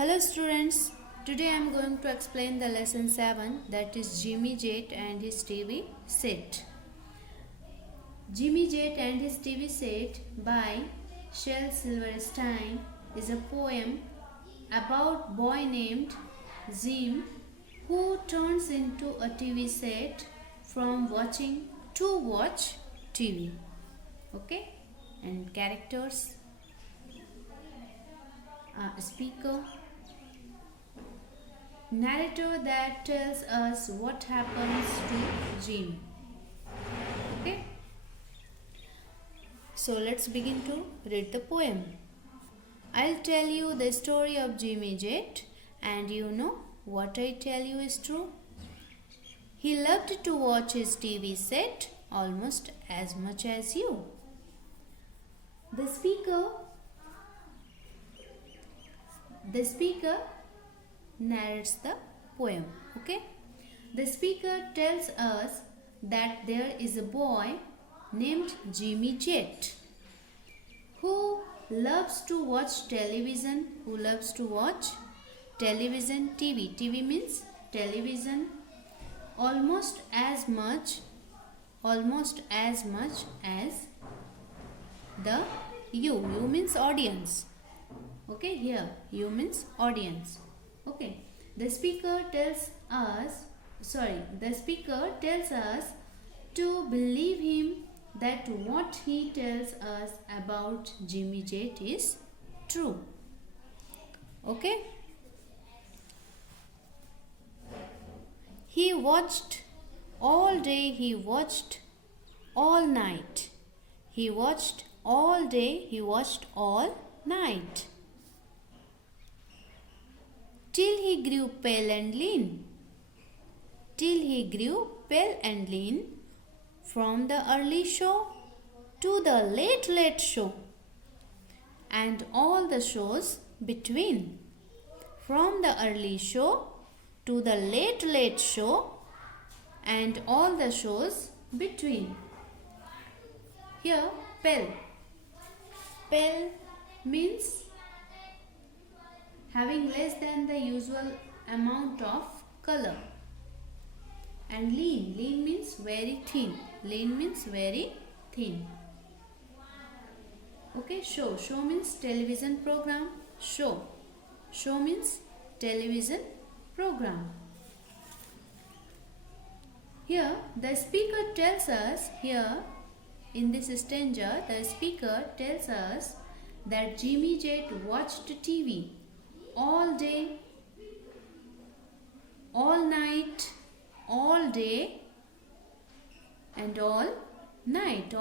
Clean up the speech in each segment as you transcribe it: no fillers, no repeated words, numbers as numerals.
Hello students, today I am going to explain the lesson 7, that is Jimmy Jet and his TV set. Jimmy Jet and his TV set by Shel Silverstein is a poem about boy named Jim who turns into a TV set from watching to watch TV. Okay, and characters, speaker, narrator that tells us what happens to Jim. Okay, so let's begin to read the poem. I'll tell you the story of Jimmy Jet, and you know what I tell you is true. He loved to watch his TV set almost as much as you. The speaker narrates the poem. Okay, the speaker tells us that there is a boy named Jimmy Jet who loves to watch television, TV. TV means television, almost as much as the you means audience. Okay, here you means audience. Okay, the speaker tells us to believe him that what he tells us about Jimmy Jet is true. Okay, he watched all day, he watched all night. He watched all day, he watched all night, till he grew pale and lean. From the early show to the late show and all the shows between. From the early show to the late show and all the shows between. Here, pale means having less than the usual amount of color, and lean means very thin. Okay, show means television program. Show means television program. Here the speaker tells us, in this stanza, the speaker tells us that Jimmy Jet watched TV all day, all night, all day and all night,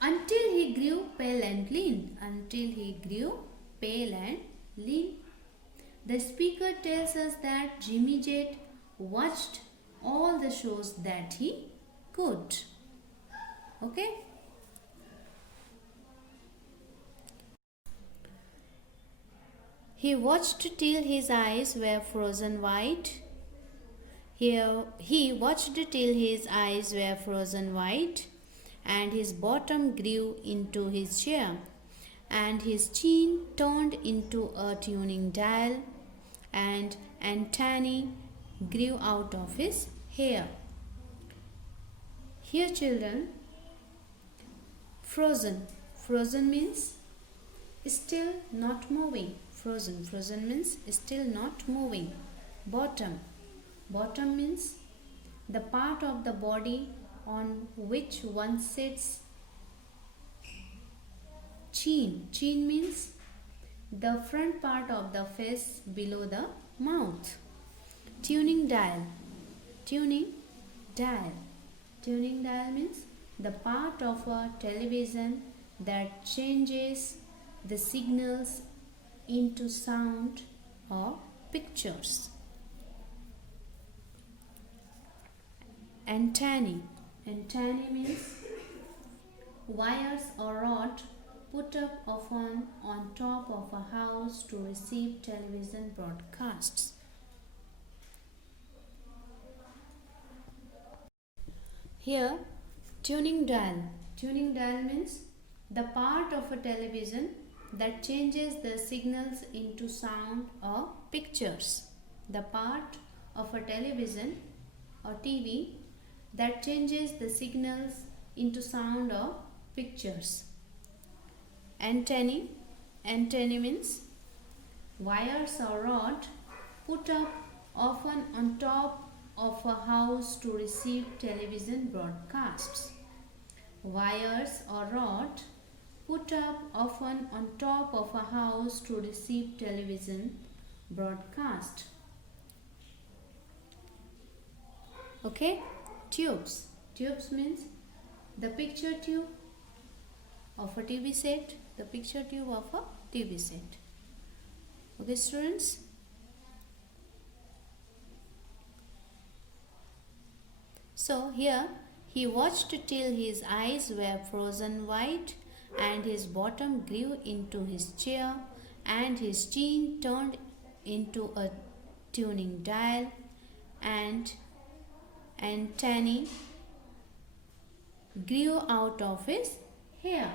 until he grew pale and lean. The speaker tells us that Jimmy Jet watched all the shows that he could. Okay, he watched till his eyes were frozen white. He watched till his eyes were frozen white, and his bottom grew into his chair, and his chin turned into a tuning dial, and antennae grew out of his hair. Here, children, frozen means still not moving. Frozen means still not moving. Bottom means the part of the body on which one sits. Chin means the front part of the face below the mouth. Tuning dial means the part of a television that changes the signals into sound or pictures. Antennae means wires or rod put up often on top of a house to receive television broadcasts. Here, tuning dial means the part of a television that changes the signals into sound or pictures. The part of a television or TV that changes the signals into sound or pictures. Antennae. Antennae means wires or rod put up often on top of a house to receive television broadcasts. Wires or rod put up often on top of a house to receive television broadcast. Okay, tubes. Tubes means the picture tube of a TV set, the picture tube of a TV set. Okay, students. So here he watched till his eyes were frozen white and his bottom grew into his chair and his chin turned into a tuning dial and antennae grew out of his hair.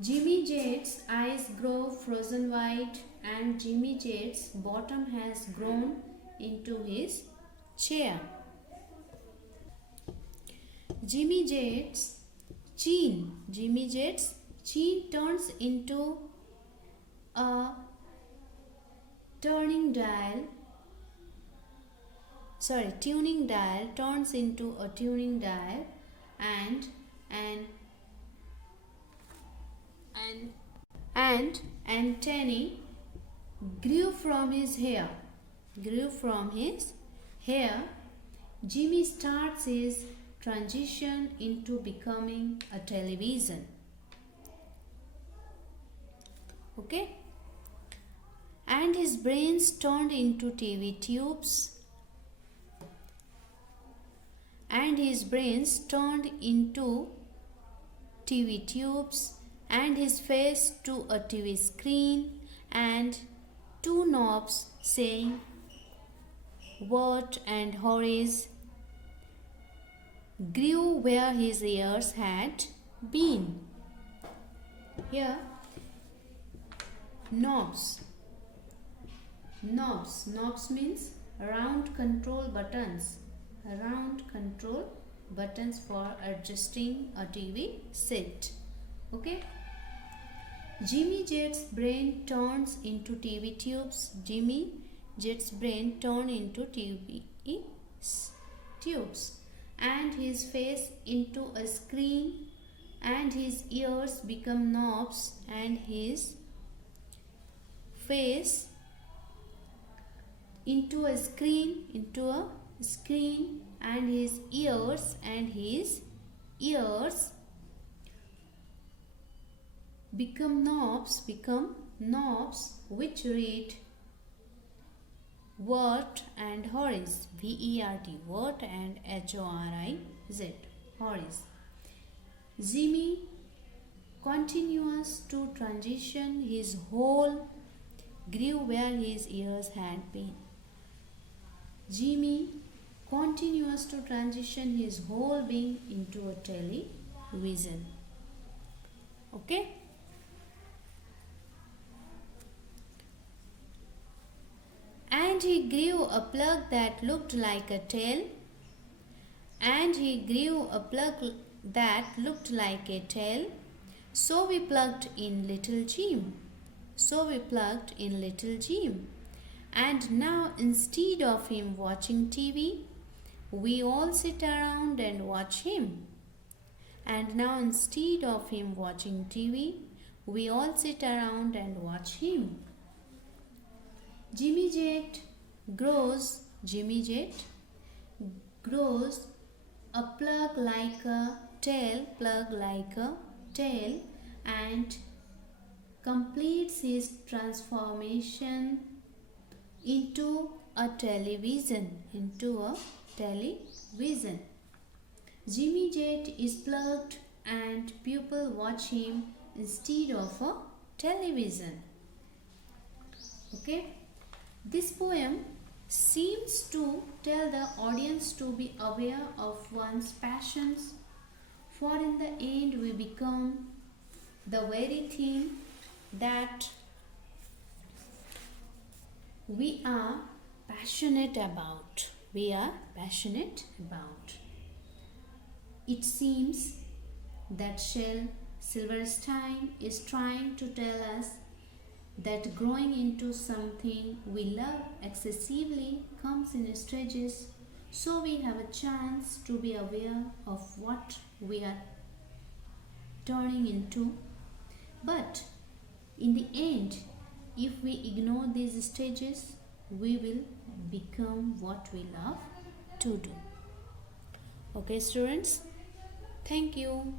Jimmy Jade's eyes grow frozen white and Jimmy Jade's bottom has grown into his chair. Jimmy Jade's chin turns into a tuning dial turns into a tuning dial and antennae grew from his hair. Jimmy starts his transition into becoming a television. Okay? And his brains turned into TV tubes. And his face to a TV screen and two knobs saying What and Horace grew where his ears had been. Here, knobs means round control buttons for adjusting a TV set. Okay, Jimmy Jet's brain turns into TV tubes. Jimmy Jet's brain turned into TV tubes and his face into a screen and his ears become knobs and his face into a screen and his ears become knobs which read Wirt and Horace, V-E-R-T, Wirt and H-O-R-I-Z, Horace. Jimmy continues to transition his whole grew where his ears had been. Jimmy continues to transition his whole being into a television. Okay? And he grew a plug that looked like a tail. So we plugged in little Jim. And now instead of him watching TV, we all sit around and watch him. Jimmy Jet grows a plug like a tail and completes his transformation into a television. Jimmy Jet is plugged and people watch him instead of a television. Okay? This poem seems to tell the audience to be aware of one's passions For in the end we become the very thing that we are passionate about. It seems that Shel Silverstein is trying to tell us that growing into something we love excessively comes in stages, so we have a chance to be aware of what we are turning into. But in the end, if we ignore these stages, we will become what we love to do. Okay, students, thank you.